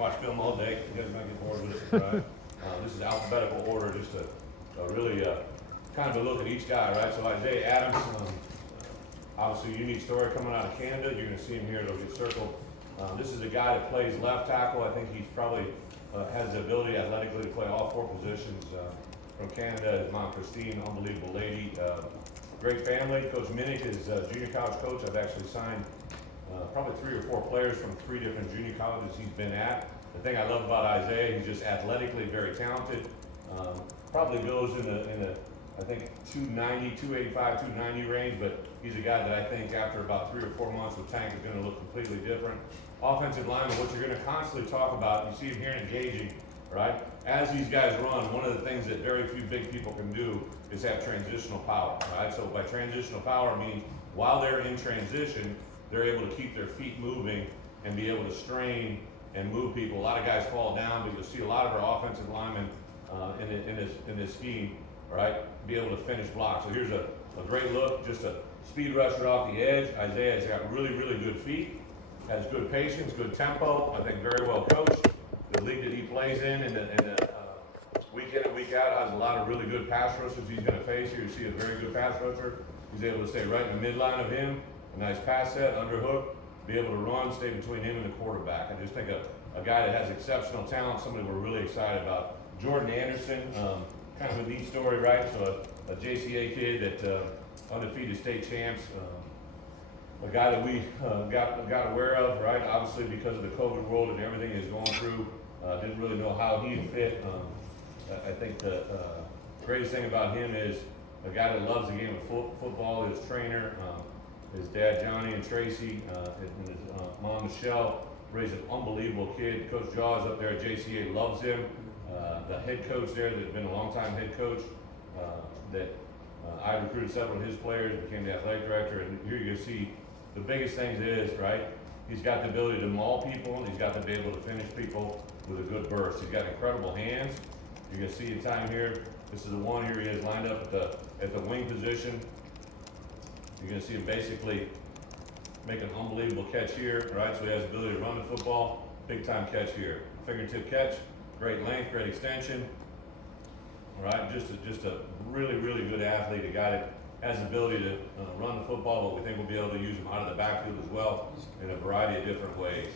watch film all day. You guys might get bored with it, right? This is alphabetical order, just a really kind of a look at each guy, right? So Isaiah Adams, obviously a unique story coming out of Canada. You're going to see him here. It'll get circled. This is a guy that plays left tackle. I think he's probably has the ability athletically to play all four positions. From Canada, his mom Christine, unbelievable lady. Great family. Coach Minnick is junior college coach. I've actually signed probably 3 or 4 players from 3 different junior colleges he's been at. The thing I love about Isaiah, he's just athletically very talented. Probably goes in the I think 290, 285, 290 range, but he's a guy that I think after about 3 or 4 months with Tank is going to look completely different. Offensive lineman, what you're going to constantly talk about, you see him here engaging, right? As these guys run, one of the things that very few big people can do is have transitional power, right? So by transitional power means while they're in transition, they're able to keep their feet moving and be able to strain and move people. A lot of guys fall down, but you'll see a lot of our offensive linemen in this scheme, right, be able to finish blocks. So here's a great look, just a speed rusher off the edge. Isaiah's got really, really good feet, has good patience, good tempo, I think very well coached. The league that he plays in the week in and week out has a lot of really good pass rushers he's going to face here. You see a very good pass rusher. He's able to stay right in the midline of him, a nice pass set, underhook, be able to run, stay between him and the quarterback. I just think a guy that has exceptional talent, somebody we're really excited about. Jordan Anderson, kind of a neat story, right? So a JCA kid that undefeated state champs, a guy that we got aware of, right? Obviously because of the COVID world and everything he's going through, didn't really know how he'd fit. I think the greatest thing about him is a guy that loves the game of football. His trainer, his dad Johnny and Tracy, and his mom Michelle raised an unbelievable kid. Coach Jaws up there at JCA loves him. The head coach there that's been a long time head coach that I recruited several of his players, became the athletic director, and here you can see the biggest thing is, right, he's got the ability to maul people, and he's got to be able to finish people with a good burst. He's got incredible hands. You can see in time here, this is the one here he is lined up at the wing position. You're going to see him basically make an unbelievable catch here, right? So he has the ability to run the football, big time catch here. Fingertip catch, great length, great extension. All right, just a really, really good athlete, a guy that has the ability to run the football, but we think we'll be able to use him out of the backfield as well in a variety of different ways.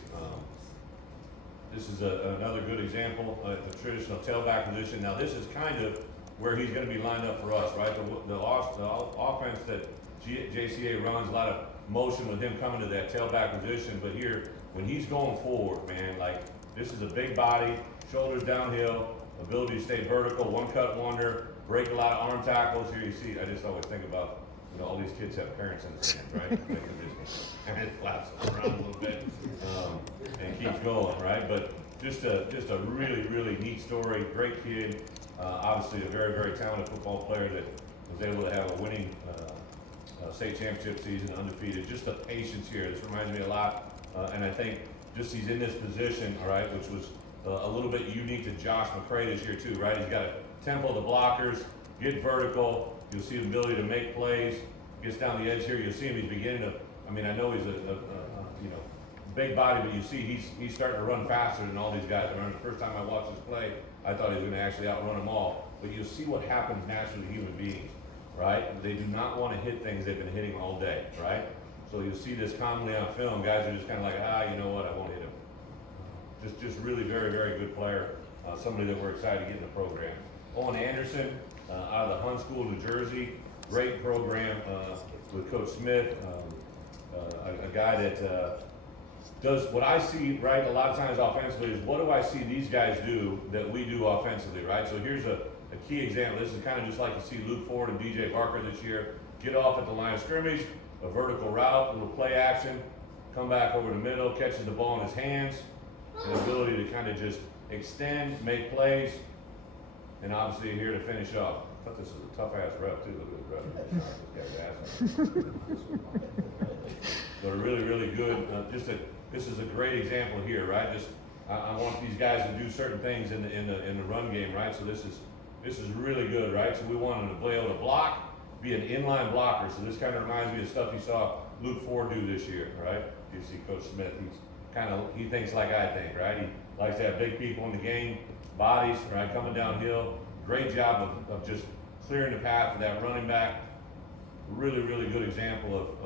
This is another good example of the traditional tailback position. Now this is kind of where he's going to be lined up for us, right? The offense that JCA runs, a lot of motion with him coming to that tailback position, but here, when he's going forward, man, like this is a big body, shoulders downhill, ability to stay vertical, one cut wonder, break a lot of arm tackles. Here you see, I just always think about, you know, all these kids have parents in the stands, right? They can just kind of flaps around a little bit and keeps going, right? But just a really, really neat story. Great kid. Obviously a very, very talented football player that was able to have a winning state championship season, undefeated. Just the patience here. This reminds me a lot, and I think just he's in this position, all right, which was a little bit unique to Josh McCray this year too, right? He's got to tempo the blockers, get vertical. You'll see the ability to make plays. Gets down the edge here. You'll see him. He's beginning to. I mean, I know he's a big body, but you see he's starting to run faster than all these guys. I remember the first time I watched this play, I thought he was going to actually outrun them all. But you'll see what happens naturally to human beings, right? They do not want to hit things they've been hitting all day, right? So you'll see this commonly on film. Guys are just kind of like, you know what? I won't hit him. Just really very, very good player. Somebody that we're excited to get in the program. Owen Anderson, out of the Hunt School, New Jersey. Great program with Coach Smith. A guy that does what I see, right, a lot of times offensively is what do I see these guys do that we do offensively, right? So here's a key example. This is kind of just like you see Luke Ford and DJ Barker this year. Get off at the line of scrimmage, a vertical route, a little play action, come back over the middle, catches the ball in his hands, an ability to kind of just extend, make plays, and obviously here to finish off. I thought this was a tough ass rep too. Look at this rep. They're really, really good. This is a great example here, right? I want these guys to do certain things in the run game, right? So this is really good, right? So we want them to be able to block, be an inline blocker. So this kind of reminds me of stuff you saw Luke Ford do this year, right? You see Coach Smith, he's he thinks like I think, right? He likes to have big people in the game, bodies, right, coming downhill. Great job of just clearing the path for that running back. Really, really good example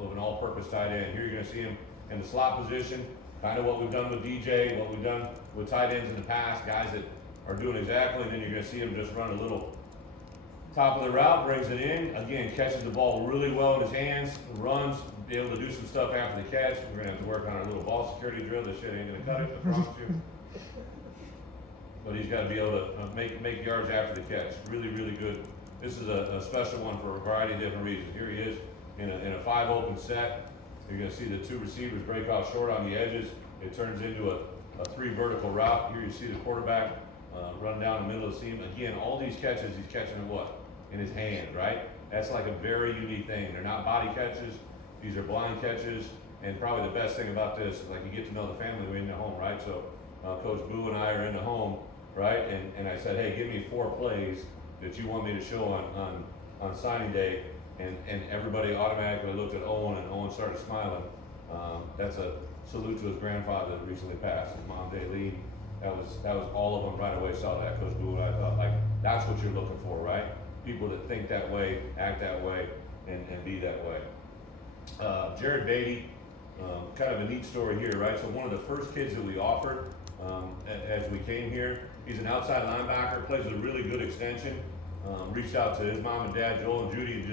of an all-purpose tight end. Here you're gonna see him in the slot position, kind of what we've done with DJ, what we've done with tight ends in the past, guys that are doing exactly, and then you're gonna see him just run a little top of the route, brings it in, again, catches the ball really well in his hands, runs, be able to do some stuff after the catch. We're gonna have to work on our little ball security drill. This shit ain't gonna cut it, I promise you. But he's gotta be able to make yards after the catch. Really, really good. This is a special one for a variety of different reasons. Here he is in a 5 open set. You're gonna see the 2 receivers break off short on the edges. It turns into a 3 vertical route. Here you see the quarterback run down the middle of the seam. Again, all these catches, he's catching in what? In his hand, right? That's like a very unique thing. They're not body catches. These are blind catches. And probably the best thing about this is like you get to know the family when you're in the home, right? So Coach Boo and I are in the home, right? And I said, hey, give me 4 plays that you want me to show on signing day. And everybody automatically looked at Owen, and Owen started smiling. That's a salute to his grandfather that recently passed, his mom, Daylene. That was all of them right away saw that. Coach Boo and I thought, like, that's what you're looking for, right? People that think that way, act that way, and be that way. Jared Batty, kind of a neat story here, right? So one of the first kids that we offered as we came here, he's an outside linebacker, plays a really good extension. Reached out to his mom and dad, Joel and Judy,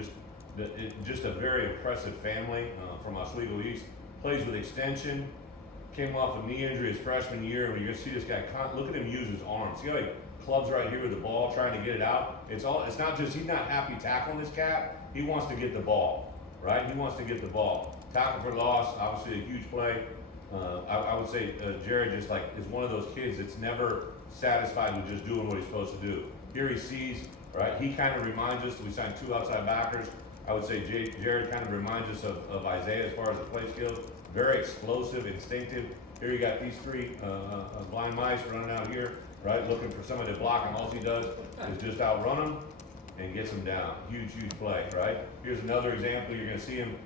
just a very impressive family from Oswego East. Plays with extension, came off a knee injury his freshman year, and you're gonna see this guy, look at him use his arms. See how he clubs right here with the ball, trying to get it out? It's not just, he's not happy tackling this cat, he wants to get the ball, right? He wants to get the ball. Tackle for loss, obviously a huge play. I would say Jared just like is one of those kids that's never satisfied with just doing what he's supposed to do. Here he sees, right? He kind of reminds us, we signed 2 outside backers. I would say Jared kind of reminds us of Isaiah as far as the play skills. Very explosive, instinctive. Here you got these 3 blind mice running out here, right? Looking for somebody to block, and all he does is just outrun them and gets them down. Huge, huge play, right? Here's another example. You're gonna see him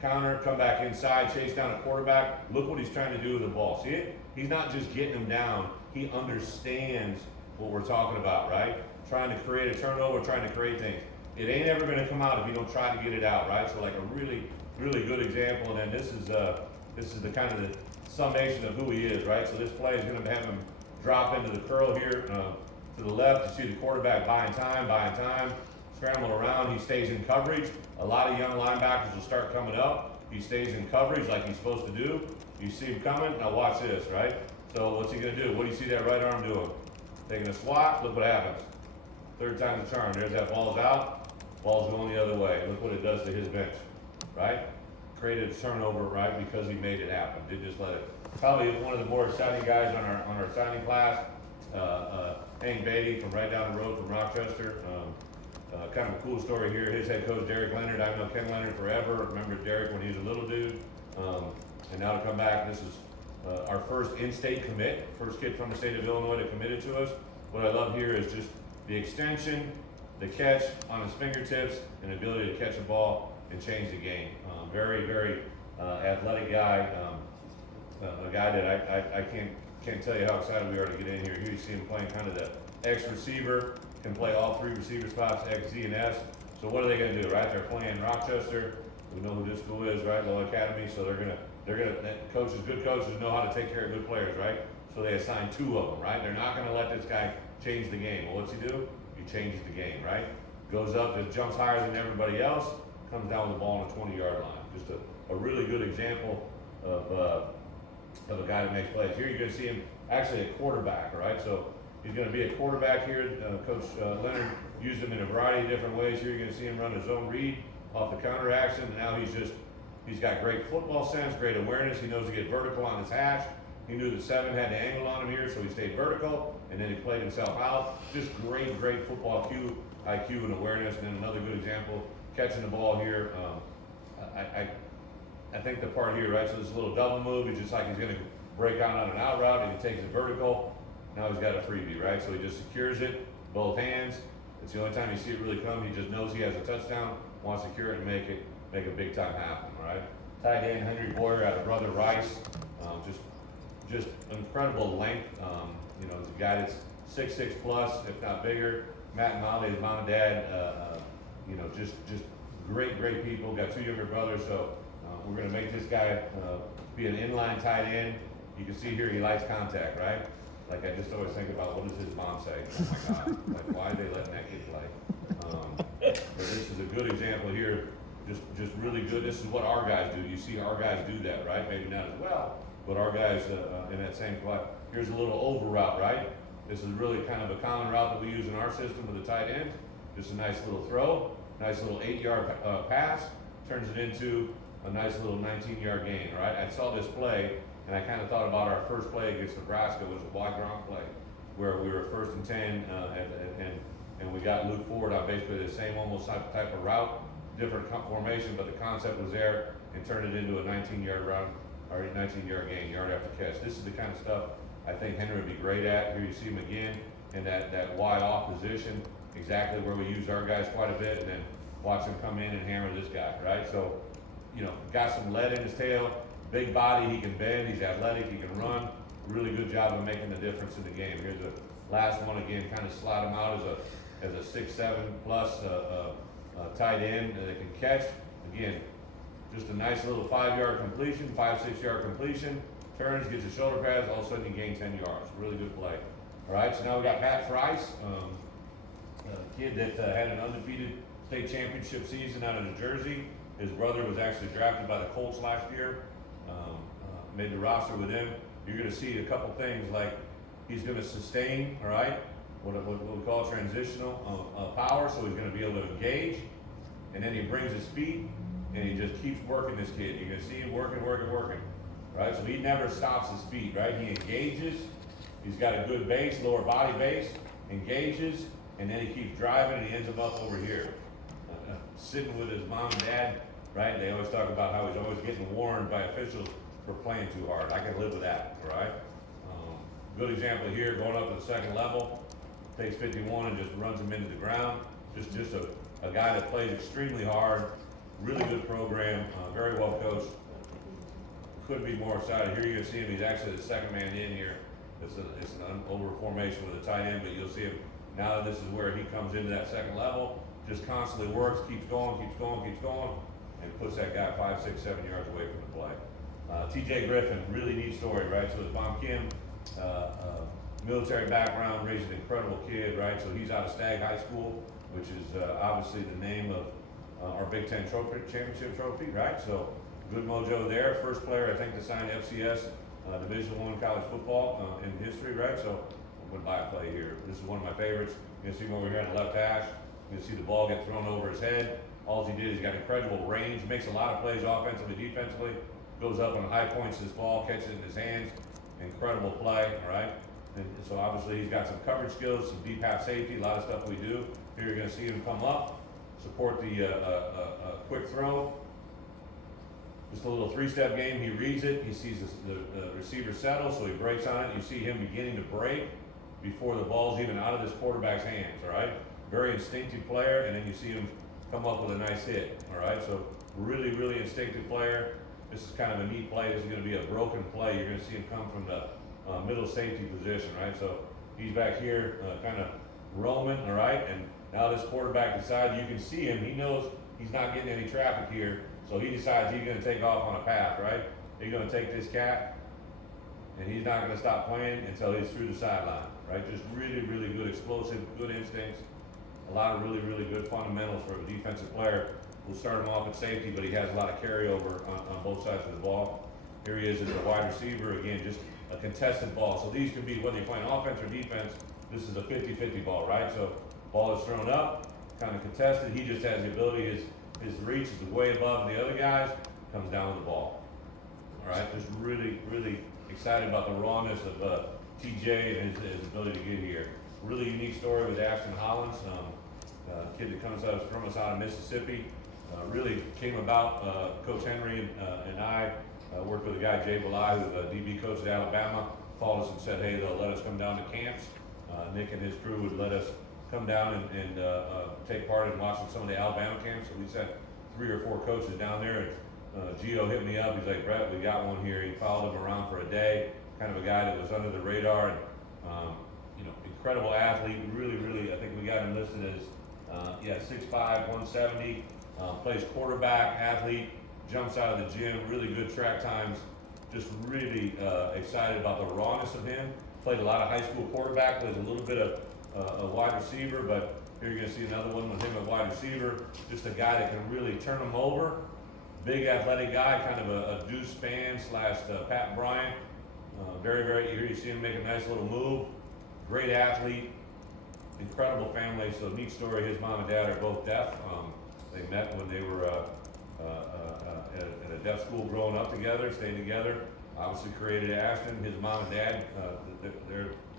counter, come back inside, chase down a quarterback. Look what he's trying to do with the ball. See it? He's not just getting them down. He understands what we're talking about, right? Trying to create a turnover, trying to create things. It ain't ever gonna come out if you don't try to get it out, right? So like a really, really good example. And then this is the kind of the summation of who he is, right? So this play is gonna have him drop into the curl here to the left. You see the quarterback buying time, scramble around. He stays in coverage. A lot of young linebackers will start coming up. He stays in coverage like he's supposed to do. You see him coming, now watch this, right? So what's he gonna do? What do you see that right arm doing? Taking a swat, look what happens. 3rd time's the charm. There's that ball's out, ball's going the other way. Look what it does to his bench, right? Created a turnover, right, because he made it happen. Didn't just let it. Probably one of the more exciting guys on our signing class, Hank Batty from right down the road from Rochester. Kind of a cool story here. His head coach, Derek Leonard. I've known Ken Leonard forever. Remember Derek when he was a little dude. And now to come back, this is our first in-state commit, first kid from the state of Illinois that committed to us. What I love here is just the extension, the catch on his fingertips, and the ability to catch a ball and change the game. Very, very athletic guy. A guy that I can't tell you how excited we are to get in here. Here you see him playing kind of the X receiver, can play all 3 receiver spots, X, Z, and S. So what are they gonna do, right? They're playing Rochester. We know who this school is, right? Low Academy. So they're gonna coaches, good coaches know how to take care of good players, right? So they assign 2 of them, right? They're not gonna let this guy change the game. Well, what's he do? He changes the game, right? Goes up, just jumps higher than everybody else, comes down with the ball on the 20-yard line. Just a really good example of a guy that makes plays. Here you're gonna see him actually a quarterback, right? So he's gonna be a quarterback here. Coach Leonard used him in a variety of different ways. Here you're gonna see him run his own read off the counter action. And now he's got great football sense, great awareness. He knows to get vertical on his hatch. He knew the 7 had the angle on him here, so he stayed vertical, and then he played himself out. Just great football IQ and awareness. And then another good example, catching the ball here. I think the part here, right, so this little double move, it's just like he's gonna break out on an out route, and he takes it vertical. Now he's got a freebie, right? So he just secures it, both hands. It's the only time you see it really come. He just knows he has a touchdown, wants to secure it and make a big time happen, right? Tight end Henry Boyer out of Brother Rice. Just incredible length. You know, he's a guy that's 6'6" plus, if not bigger. Matt and Molly, his mom and dad, you know, just great people. Got 2 younger brothers, so we're going to make this guy be an inline tight end. You can see here he likes contact, right? Like I just always think about what does his mom say? Oh my God, like why are they letting that kid play? But this is a good example here. Just really good. This is what our guys do. You see our guys do that, right? Maybe not as well, but our guys in that same play. Here's a little over route, right? This is really kind of a common route that we use in our system with the tight end. Just a nice little throw, nice little 8-yard pass, turns it into a nice little 19-yard gain, right? I saw this play, and I kind of thought about our first play against Nebraska. It was a block ground play where we were 1st and 10, and we got Luke Ford on basically the same almost type of route, different formation, but the concept was there, and turned it into a 19-yard route, or a 19-yard gain, yard after catch. This is the kind of stuff I think Henry would be great at. Here you see him again in that wide off position, exactly where we use our guys quite a bit, and then watch him come in and hammer this guy, right? So, you know, got some lead in his tail, big body, he can bend, he's athletic, he can run. Really good job of making the difference in the game. Here's the last one again, kind of slide him out as a 6'7" plus tight end that can catch. Again, just a nice little 5-yard completion, 5-6 yard completion. Turns, gets his shoulder pads, all of a sudden you gain 10 yards. Really good play. All right, so now we got Pat Frice, a kid that had an undefeated state championship season out of New Jersey. His brother was actually drafted by the Colts last year, made the roster with him. You're going to see a couple things like he's going to sustain, all right, what we call transitional power, so he's going to be able to engage, and then he brings his feet, and he just keeps working this kid. You're going to see him working, right? So he never stops his feet, right? He engages, he's got a good base, lower body base, engages, and then he keeps driving, and he ends up over here, sitting with his mom and dad, right? They always talk about how he's always getting warned by officials for playing too hard. I can live with that, right? Good example here, going up to the second level, takes 51 and just runs him into the ground. Just a guy that plays extremely hard, really good program, very well coached. Couldn't be more excited. Here you're gonna see him, he's actually the second man in here. It's an over formation with a tight end, but you'll see him, now that this is where he comes into that second level, just constantly works, keeps going, and puts that guy 5, 6, 7 yards away from the play. TJ Griffin, really neat story, right? So his mom Kim, military background, raised an incredible kid, right? So he's out of Stagg High School, which is obviously the name of our Big Ten championship trophy, right? So good mojo there. First player, I think, to sign FCS Division I college football in history, right? So I would buy a play here. This is one of my favorites. You can see him over here on the left hash. You can see the ball get thrown over his head. All he did, he's got incredible range, makes a lot of plays offensively, defensively, goes up on high points this ball, catches it in his hands. Incredible play, all right? And so obviously he's got some coverage skills, some deep half safety, a lot of stuff we do. Here you're gonna see him come up, support the quick throw. Just a little 3-step game, he reads it, he sees the receiver settle, so he breaks on it. You see him beginning to break before the ball's even out of this quarterback's hands, all right? Very instinctive player, and then you see him come up with a nice hit, all right? So really instinctive player. This is kind of a neat play. This is gonna be a broken play. You're gonna see him come from the middle safety position, right? So he's back here kind of roaming, all right? And now this quarterback decides, you can see him, he knows he's not getting any traffic here, so he decides he's gonna take off on a path, right? He's gonna take this cat, and he's not gonna stop playing until he's through the sideline, right? Just really good explosive, good instincts, a lot of really good fundamentals for a defensive player. We'll start him off at safety, but he has a lot of carryover on both sides of the ball. Here he is as a wide receiver, again, just a contested ball. So these can be, whether you're playing offense or defense, this is a 50-50 ball, right? So ball is thrown up, kind of contested. He just has the ability, his reach is way above the other guys, comes down with the ball. All right, just really excited about the rawness of TJ and his ability to get here. Really unique story with Ashton Holland, kid that comes from us out of Mississippi. Really came about, Coach Henry and I worked with a guy, Gabe Aus, who's a DB coach at Alabama, called us and said, hey, they'll let us come down to camps. Nick and his crew would let us come down and take part in watching some of the Alabama camps. So we sent 3 or 4 coaches down there, and Gio hit me up. He's like, Bret, we got one here. He followed him around for a day. Kind of a guy that was under the radar. And, incredible athlete. Really, really, I think we got him listed as, 6'5", 170. Plays quarterback, athlete, jumps out of the gym, really good track times. Just really excited about the rawness of him. Played a lot of high school quarterback, plays a little bit of a wide receiver, but here you're gonna see another one with him at wide receiver. Just a guy that can really turn him over. Big athletic guy, kind of a Deuce Spann / Pat Bryant. Very, very, here you see him make a nice little move. Great athlete, incredible family. So neat story, his mom and dad are both deaf. They met when they were at a deaf school growing up together, stayed together. Obviously created Ashton. His mom and dad,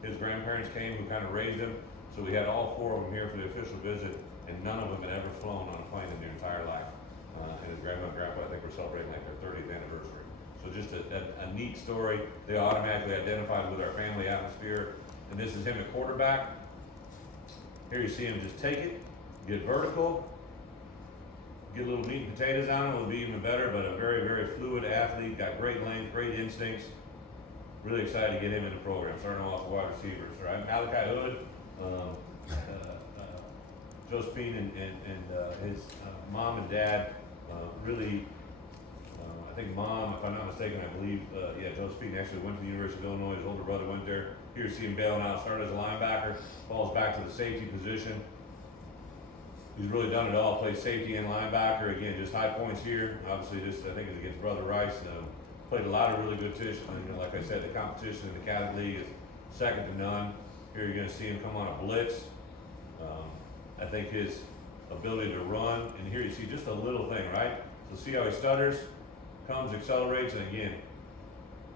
his grandparents came who kind of raised him. So we had all 4 of them here for the official visit, and none of them had ever flown on a plane in their entire life. And his grandma and grandpa, I think, were celebrating like their 30th anniversary. So just a neat story. They automatically identified with our family atmosphere. And this is him at quarterback. Here you see him just take it, get vertical, get a little meat and potatoes on him, it'll be even better, but a very, very fluid athlete, got great length, great instincts. Really excited to get him in the program, starting off wide receivers, right? Malachi Hood, Josephine and his mom and dad really, I think mom, if I'm not mistaken, I believe, Josephine actually went to the University of Illinois. His older brother went there. Here you see him bailing out, started as a linebacker, falls back to the safety position. He's really done it all, plays safety and linebacker. Again, just high points here. Obviously, this, I think, is against Brother Rice. Played a lot of really good competition. Like I said, the competition in the Catholic League is second to none. Here you're going to see him come on a blitz. I think his ability to run, and here you see just a little thing, right? So see how he stutters, comes, accelerates, and again,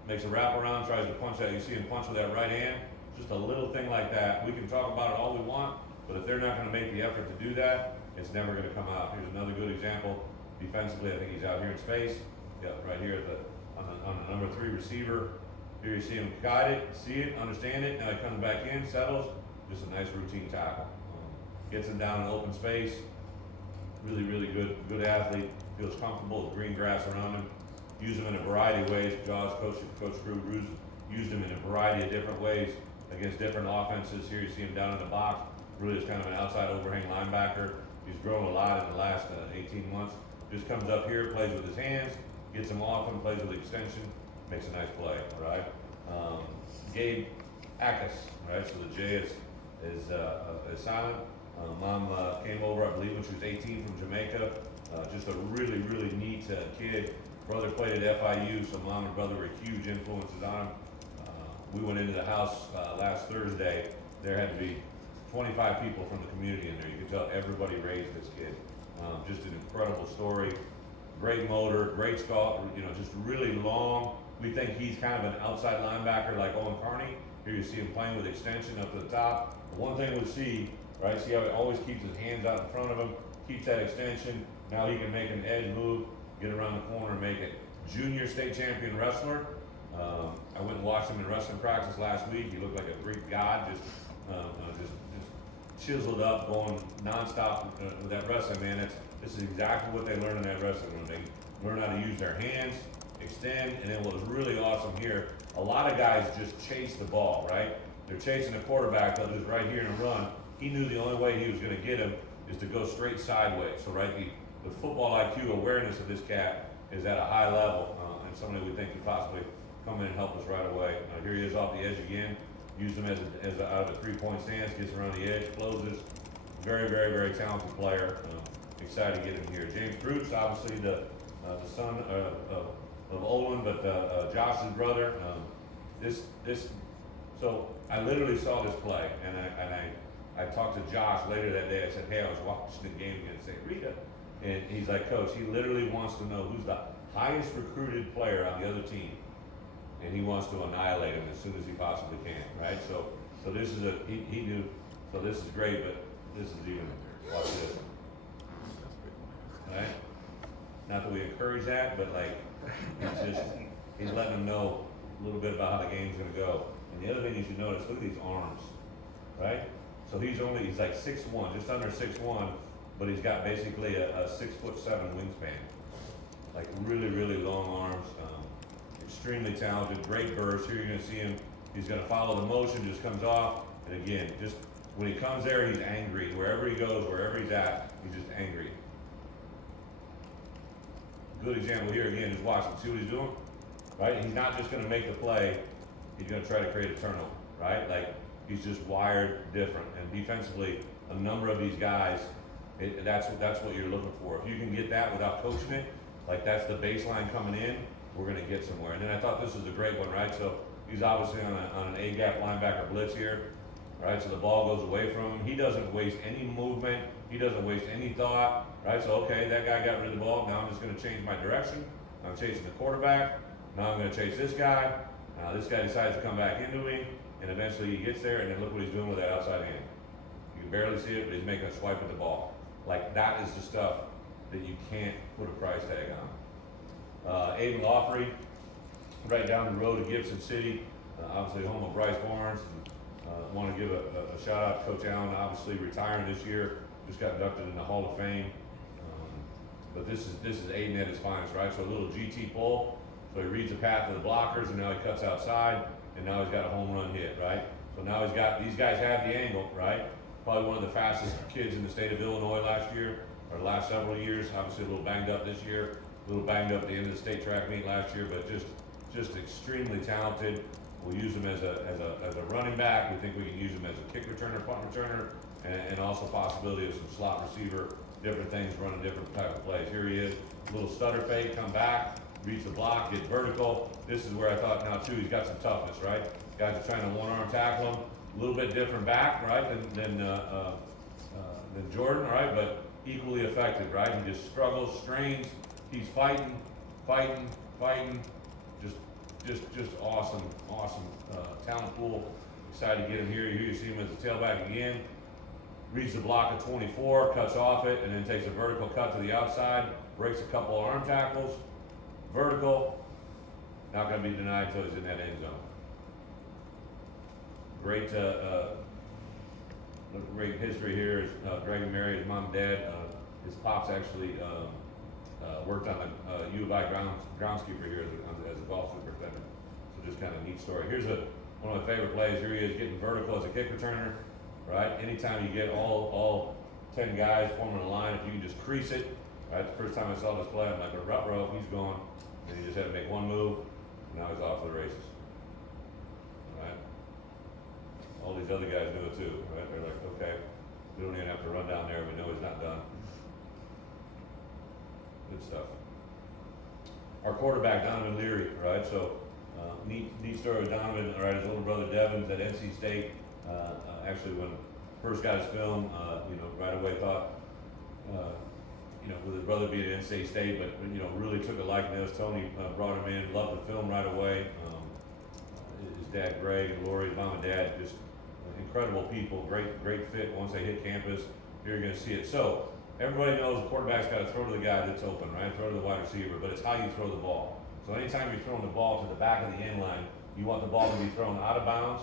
makes a wraparound, tries to punch that. You see him punch with that right hand. Just a little thing like that. We can talk about it all we want, but if they're not going to make the effort to do that, it's never going to come out. Here's another good example. Defensively, I think he's out here in space. Yeah, right here on the number 3 receiver. Here you see him guide it, see it, understand it. Now he comes back in, settles. Just a nice routine tackle. Gets him down in open space. Really, really good athlete. Feels comfortable with green grass around him. Use him in a variety of ways. Coach Crew used him in a variety of different ways against different offenses. Here you see him down in the box. Really is kind of an outside overhang linebacker. He's grown a lot in the last 18 months. Just comes up here, plays with his hands, gets him off him, plays with extension, makes a nice play, all right? Gabe Aus, right? So the J is silent. Mom came over, I believe, when she was 18 from Jamaica. Just a really, really neat kid. Brother played at FIU, so mom and brother were huge influences on him. We went into the house last Thursday. There had to be 25 people from the community in there. You could tell everybody raised this kid. Just an incredible story. Great motor, great skull, just really long. We think he's kind of an outside linebacker like Owen Carney. Here you see him playing with extension up to the top. The one thing we'll see, right, see how he always keeps his hands out in front of him, keeps that extension. Now he can make an edge move, get around the corner and make it. Junior state champion wrestler. I went and watched him in wrestling practice last week. He looked like a Greek god, just chiseled up, going nonstop with that wrestling, man. This is exactly what they learn in that wrestling room. They learn how to use their hands, extend, and then what was really awesome here, a lot of guys just chase the ball, right? They're chasing the quarterback, they'll just right here and run. He knew the only way he was gonna get him is to go straight sideways. So right, the football IQ awareness of this cat is at a high level, and somebody we think could possibly come in and help us right away. Here he is off the edge again. Used him as out of a 3-point stance, gets around the edge, closes. Very, very, very talented player. Excited to get him here. James Brooks, obviously the son of Owen, but Josh's brother. So I literally saw this play, and I talked to Josh later that day. I said, hey, I was watching the game against St. Rita, and he's like, Coach, he literally wants to know who's the highest recruited player on the other team, and he wants to annihilate him as soon as he possibly can, right? So this is he knew. So this is great, but this is even, watch this. Right? Not that we encourage that, but like, he's letting them know a little bit about how the game's gonna go. And the other thing you should notice, look at these arms, right? So he's like 6'1", just under 6'1", but he's got basically a 6'7" wingspan. like really, really long arms, extremely talented, great burst. Here you're gonna see him, he's gonna follow the motion, just comes off, and again, just when he comes there, he's angry. Wherever he goes, wherever he's at, he's just angry. Good example here again, just watch him, see what he's doing, right? He's not just gonna make the play, he's gonna try to create a turnover, right? Like, he's just wired different, and defensively, a number of these guys, that's what you're looking for. If you can get that without coaching it, like that's the baseline coming in, we're gonna get somewhere. And then I thought this was a great one, right? So he's obviously on an A-gap linebacker blitz here, right? So the ball goes away from him. He doesn't waste any movement. He doesn't waste any thought, right? So, okay, that guy got rid of the ball. Now I'm just gonna change my direction. I'm chasing the quarterback. Now I'm gonna chase this guy. Now this guy decides to come back into me, and eventually he gets there, and then look what he's doing with that outside hand. You can barely see it, but he's making a swipe at the ball. Like, that is the stuff that you can't put a price tag on. Aiden Laughry, right down the road to Gibson City, obviously home of Bryce Barnes. Want to give a shout out to Coach Allen, obviously retiring this year, just got inducted in the Hall of Fame. But this is Aiden at his finest, right? So a little GT pull, so he reads the path of the blockers, and now he cuts outside, and now he's got a home run hit, right? So now he's got, these guys have the angle, right? Probably one of the fastest kids in the state of Illinois last year, or the last several years. Obviously a little banged up this year, a little banged up at the end of the state track meet last year, but just extremely talented. We'll use him as a running back. We think we can use him as a kick returner, punt returner, and also possibility of some slot receiver, different things, running different type of plays. Here he is, little stutter fade, come back, reads the block, gets vertical. This is where I thought now too, he's got some toughness, right? Guys are trying to one-arm tackle him, a little bit different back, right, than Jordan, right, but equally effective, right? He just struggles, strains, he's fighting, just awesome talent pool. Excited to get him here. Here you see him as a tailback again. Reads the block at 24, cuts off it, and then takes a vertical cut to the outside, breaks a couple of arm tackles, vertical, not gonna be denied until he's in that end zone. Great history here is Greg and Mary, his mom and dad. His pops actually worked on the U of I groundskeeper here as a golf superintendent. So just kind of a neat story. Here's one of my favorite plays. Here he is getting vertical as a kick returner, right? Anytime you get all 10 guys forming a line, if you can just crease it, right? The first time I saw this play, I'm like, ruh-roh, he's gone. And he just had to make one move, and now he's off to the races. Right? All these other guys do it too, right? They're like, okay, we don't even have to run down there, we know he's not done. Good stuff. Our quarterback, Donovan Leary, right? So, neat story with Donovan, right? His older brother Devin's at NC State. Actually, when first got his film, right away thought, with his brother being at NC State, but really took a liking to this. Tony brought him in, loved the film right away. His dad, Greg, and Lori, his mom and dad, just incredible people, great fit once they hit campus. Here you're going to see it. So everybody knows the quarterback's got to throw to the guy that's open, right? Throw to the wide receiver, but it's how you throw the ball. So anytime you're throwing the ball to the back of the end line, you want the ball to be thrown out of bounds,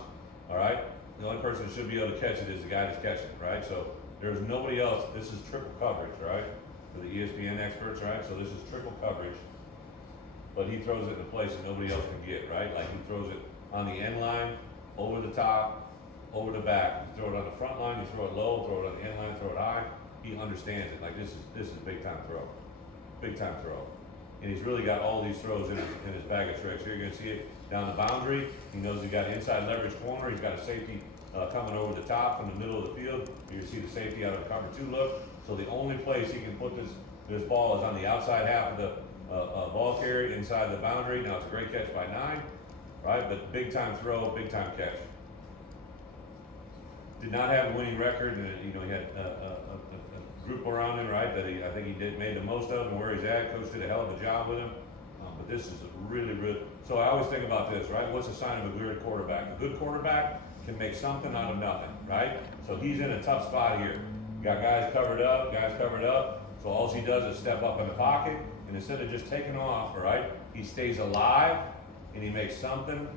all right? The only person that should be able to catch it is the guy that's catching it, right? So there's nobody else. This is triple coverage, right? For the ESPN experts, right? So this is triple coverage, but he throws it in a place that nobody else can get, right? Like he throws it on the end line, over the top, over the back. You throw it on the front line, you throw it low, throw it on the end line, throw it high. He understands it. Like this is big time throw. Big time throw. And he's really got all these throws in his bag of tricks. Here you're gonna see it down the boundary. He knows he's got inside leverage corner. He's got a safety coming over the top from the middle of the field. You can see the safety out of the cover 2 look. So the only place he can put this ball is on the outside half of the ball carrier inside the boundary. Now it's a great catch by 9, right? But big time throw, big time catch. Did not have a winning record, and he had a group around him, right? That I think he made the most of, and where he's at. Coach did a hell of a job with him. But this is a really good. So I always think about this, right? What's a sign of a good quarterback? A good quarterback can make something out of nothing, right? So he's in a tough spot here. Got guys covered up. So all he does is step up in the pocket, and instead of just taking off, right, he stays alive, and he makes something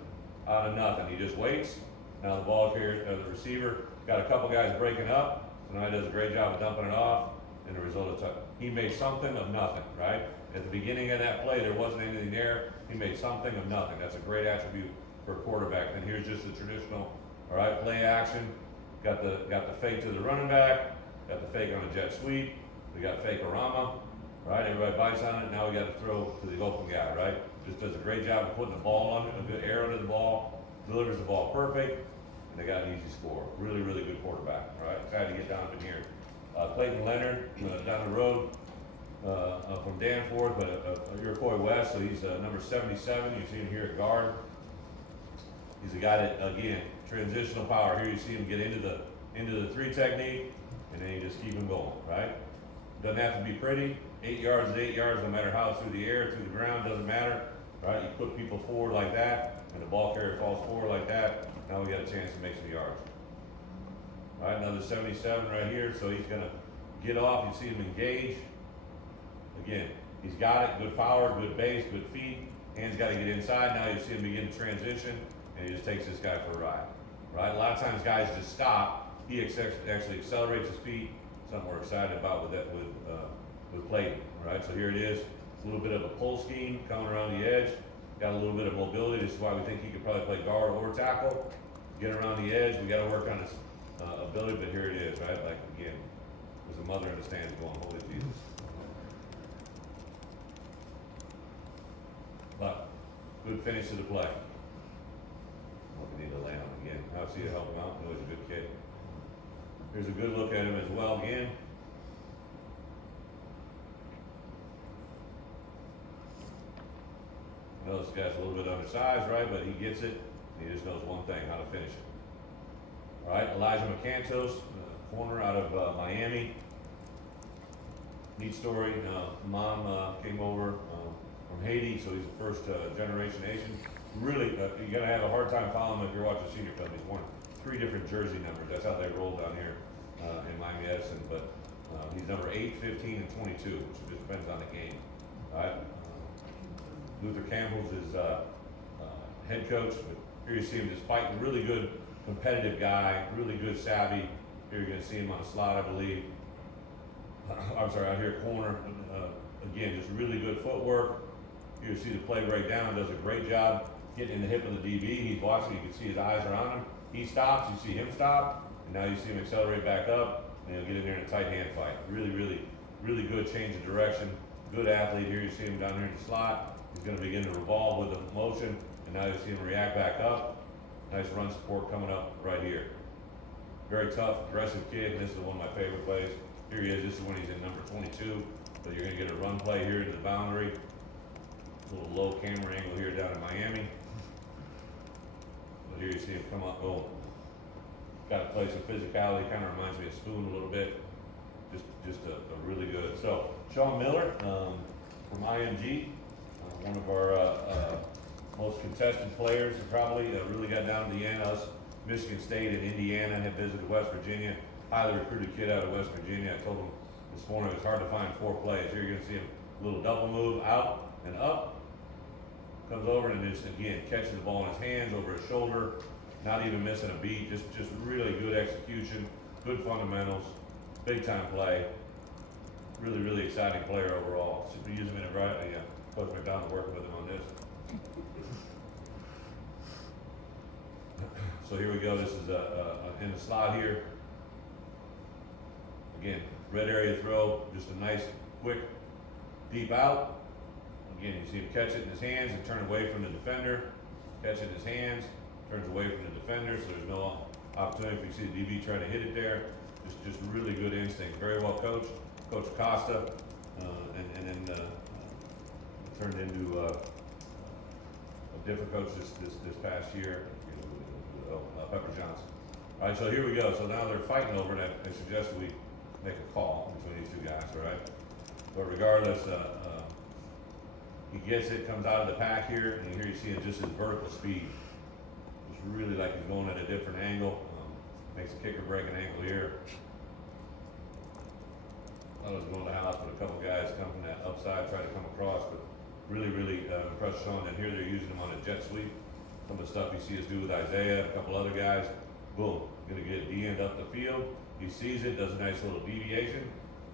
out of nothing. He just waits. Now the ball carrier, the receiver, got a couple guys breaking up, so now he does a great job of dumping it off, and the result is he made something of nothing, right? At the beginning of that play, there wasn't anything there. He made something of nothing. That's a great attribute for a quarterback. And here's just the traditional, all right, play action. Got the fake to the running back. Got the fake on a jet sweep. We got fake-a-rama, right? Everybody bites on it. Now we got to throw to the open guy, right? Just does a great job of putting the ball on it, a good air under the ball, delivers the ball perfect, and they got an easy score. Really, really good quarterback, right? Excited to get Donovan here. Clayton Leonard down the road from Danforth, but Iroquois West, so he's number 77. You see him here at guard. He's a guy that, again, transitional power. Here you see him get into the 3 technique, and then you just keep him going, right? Doesn't have to be pretty. 8 yards is 8 yards, no matter how it's through the air, through the ground, doesn't matter, right? You put people forward like that, and the ball carrier falls forward like that. Now we got a chance to make some yards. All right, another 77 right here, so he's gonna get off. You see him engage. Again, he's got it, good power, good base, good feet. Hands got to get inside. Now you see him begin to transition, and he just takes this guy for a ride, right? A lot of times guys just stop. He actually accelerates his feet. Something we're excited about with that with Clayton, right? So here it is, a little bit of a pull scheme coming around the edge. Got a little bit of mobility. This is why we think he could probably play guard or tackle. Get around the edge. We got to work on his ability, but here it is, right? Like again, there's a mother in the stands going, "Holy Jesus!" But good finish to the play. Well, we need to land him again. I'll see you help him out. I know he's a good kid. Here's a good look at him as well again. I know this guy's a little bit undersized, right? But he gets it. He just knows one thing, how to finish it. All right, Elijah McCantos, corner out of Miami. Neat story. Mom came over from Haiti, so he's a first generation Asian. Really, you're gonna have a hard time following him if you're watching senior film. He's worn 3 different jersey numbers. That's how they roll down here in Miami Edison. But he's number 8, 15, and 22, which just depends on the game. All right. Luther Campbell's his head coach. But here you see him just fighting. Really good, competitive guy. Really good savvy. Here you're gonna see him on the slot, I believe. I'm sorry, out here corner. Again, just really good footwork. Here you see the play break down. Does a great job getting in the hip of the DB. He's watching. You can see his eyes are on him. He stops. You see him stop, and now you see him accelerate back up, and he'll get in there in a tight hand fight. Really, really, really good change of direction. Good athlete. Here you see him down here in the slot. He's going to begin to revolve with the motion, and now you see him react back up. Nice run support coming up right here. Very tough, aggressive kid, and this is one of my favorite plays. Here he is. This is when he's in number 22. So you're going to get a run play here in the boundary. A little low camera angle here down in Miami. So here you see him come up. Oh, got to play some physicality. Kind of reminds me of Spoon a little bit. Just a really good. So Sean Miller from IMG, one of our most contested players. Probably really got down to the end. Us, Michigan State and Indiana had visited West Virginia. Highly recruited kid out of West Virginia. I told him this morning it's hard to find 4 plays. Here you're going to see him a little double move out and up. Comes over and just again catches the ball in his hands, over his shoulder, not even missing a beat. Just really good execution, good fundamentals, big time play. Really, really exciting player overall. Should be using him in a variety. Coach McDonald working with him on this. So here we go. This is in the slot here. Again, red area throw, just a nice, quick, deep out. Again, you see him catch it in his hands and turn away from the defender. Catch it in his hands, turns away from the defender, so there's no opportunity if you see the DB trying to hit it there. Just really good instinct. Very well coached. Coach Acosta, and then turned into a different coach this past year, Pepper Johnson. All right, so here we go. So now they're fighting over it. I suggest we make a call between these 2 guys, all right? But regardless, he gets it, comes out of the pack here, and here you see him just his vertical speed. It's really like he's going at a different angle. Makes a kicker break an ankle here. I was going to the house, but a couple guys come from that upside, try to come across, but really, really impressed Sean. And here they're using him on a jet sweep. Some of the stuff you see us do with Isaiah, a couple other guys. Boom, gonna get D end up the field. He sees it, does a nice little deviation,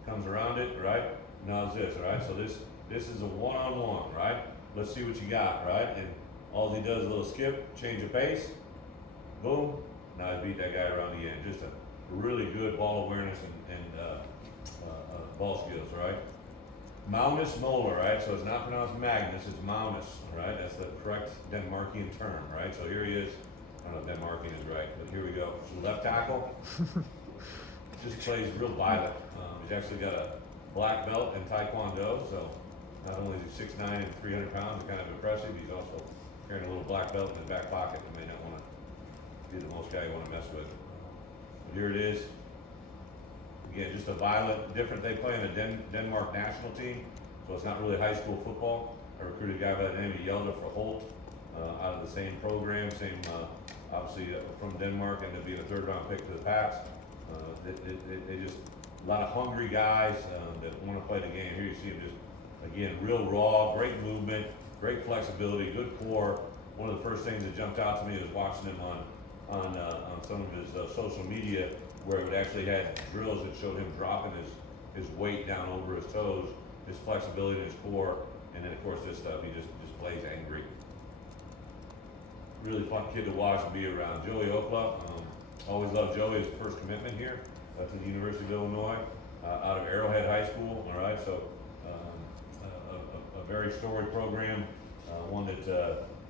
comes around it, right? Now it's this, all right? So this This is a one-on-one, right? Let's see what you got, right? And all he does is a little skip, change of pace, boom. Now he beat that guy around the end. Just a really good ball awareness and ball skills, right? Magnus Moller, right? So it's not pronounced Magnus, it's Magnus, right? That's the correct Denmarkian term, right? So here he is. I don't know if Denmarkian is right, but here we go. So left tackle. Just plays real violent. He's actually got a black belt in Taekwondo, so not only is he 6'9" and 300 pounds, kind of impressive, he's also carrying a little black belt in his back pocket. You may not want to be the most guy you want to mess with. But here it is. Again, just a violent, different. They play in the Denmark national team, so it's not really high school football. I recruited a guy by the name of Yelda for Holt out of the same program, obviously from Denmark, and to be a third-round pick to the Pats. They just a lot of hungry guys that want to play the game. Here you see him just, again, real raw, great movement, great flexibility, good core. One of the first things that jumped out to me was watching him on some of his social media, where it actually had drills that showed him dropping his weight down over his toes, his flexibility in his core, and then of course this stuff, he just plays angry. Really fun kid to watch and be around. Joey Oaka, always loved Joey, his first commitment here to the University of Illinois, out of Arrowhead High School, all right, so a very storied program, one that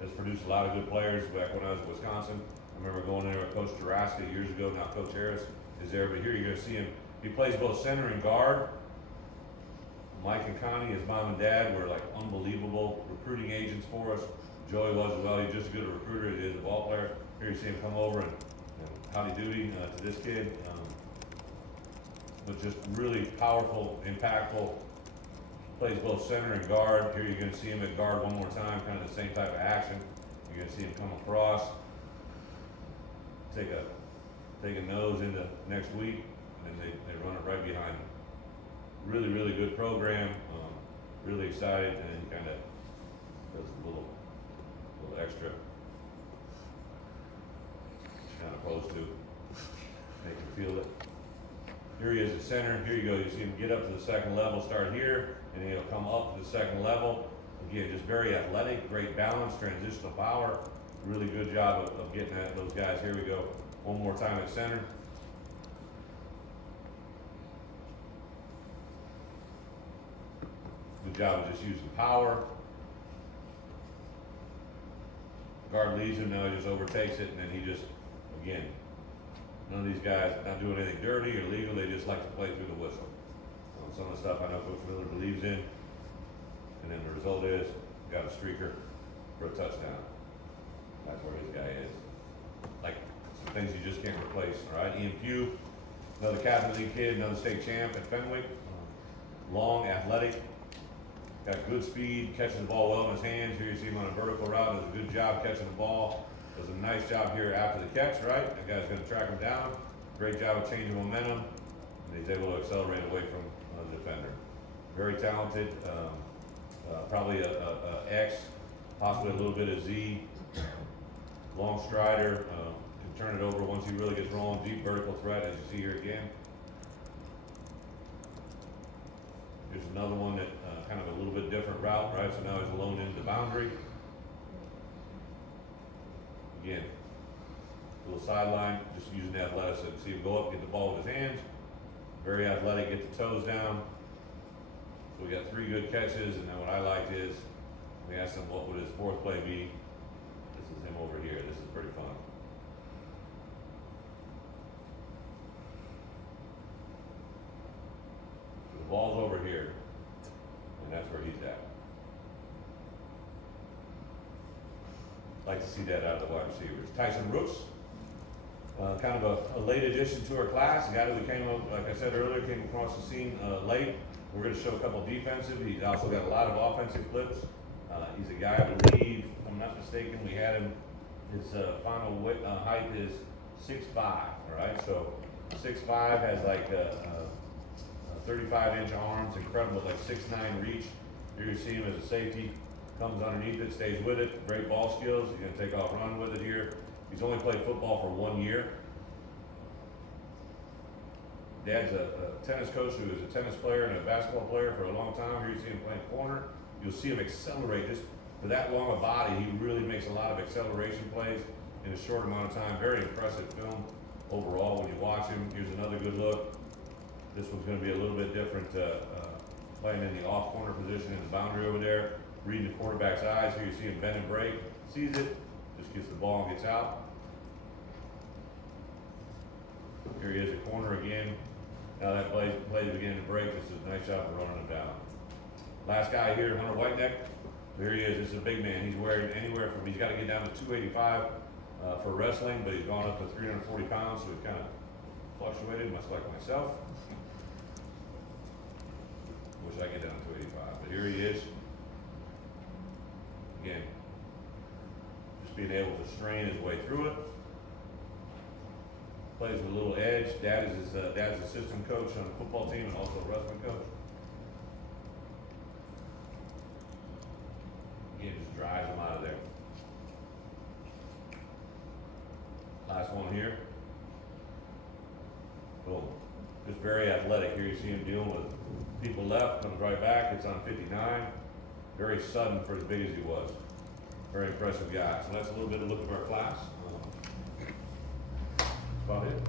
has produced a lot of good players. Back when I was in Wisconsin, I remember going there with Coach Juraska years ago. Now Coach Harris is there, but here you're going to see him. He plays both center and guard. Mike and Connie, his mom and dad, were like unbelievable recruiting agents for us. Joey was as well. He's just as good a recruiter as he is a ball player. Here you see him come over and howdy doody to this kid. But just really powerful, impactful. Plays both center and guard. Here you're going to see him at guard one more time, kind of the same type of action. You're going to see him come across, take a nose into next week, and then they run it right behind him. Really, really good program. Really excited, and he kind of does a little extra. Kind of supposed to make him feel it. Here he is at center. Here you go. You see him get up to the second level, start here, and then he'll come up to the second level. Again, just very athletic, great balance, transitional power. Really good job of getting at those guys. Here we go. One more time at center. Good job of just using power. Guard leads him, now he just overtakes it, and then he just, again, none of these guys not doing anything dirty or illegal, they just like to play through the whistle. Some of the stuff I know Coach Miller believes in, and then the result is, got a streaker for a touchdown. That's where his guy is. Like, some things you just can't replace, all right? Ian Pugh, another Catholic League kid, another state champ at Fenwick. Long, athletic, got good speed, catches the ball well in his hands. Here you see him on a vertical route, does a good job catching the ball. Does a nice job here after the catch, right? That guy's gonna track him down. Great job of changing momentum. And he's able to accelerate away from the defender. Very talented, probably a X, possibly a little bit of Z. Long strider, can turn it over once he really gets rolling. Deep vertical threat, as you see here again. Here's another one that kind of a little bit different route, right? So now he's alone into the boundary. Again, little sideline, just using the athleticism. See him go up, get the ball with his hands. Very athletic, get the toes down. So we got 3 good catches, and then what I liked is, we asked him what would his 4th play be. This is him over here. This is pretty fun. So the ball's over here, and that's where he's at. Like to see that out of the wide receivers. Tyson Rooks, kind of a late addition to our class. A guy that we came up, like I said earlier, came across the scene late. We're going to show a couple defensive. He's also got a lot of offensive clips. He's a guy, I believe, if I'm not mistaken, we had him, his final height is 6'5", all right? So 6'5", has like 35-inch arms, incredible, like 6'9" reach. Here you see him as a safety. Comes underneath it, stays with it, great ball skills. He's gonna take off running with it here. He's only played football for 1 year. Dad's a tennis coach who was a tennis player and a basketball player for a long time. Here you see him playing corner. You'll see him accelerate. Just for that long a body, he really makes a lot of acceleration plays in a short amount of time. Very impressive film overall when you watch him. Here's another good look. This one's going to be a little bit different, playing in the off corner position in the boundary over there, reading the quarterback's eyes. Here you see him bend and break, sees it, just gets the ball and gets out. Here he is at corner again. Now that play beginning to break. This is a nice job of running him down. Last guy here, Hunter Whiteneck. There he is. This is a big man. He's wearing anywhere from, he's got to get down to 285 for wrestling, but he's gone up to 340 pounds, so he's kind of fluctuated, much like myself. Wish I could get down to 285, but here he is. Again, just being able to strain his way through it. Plays with a little edge. Dad is his dad's assistant coach on the football team and also a wrestling coach. Again, just drives him out of there. Last one here. Boom. Just very athletic. Here you see him dealing with people left, comes right back. It's on 59. Very sudden for as big as he was. Very impressive guy. So that's a little bit of a look of our class. That's about it.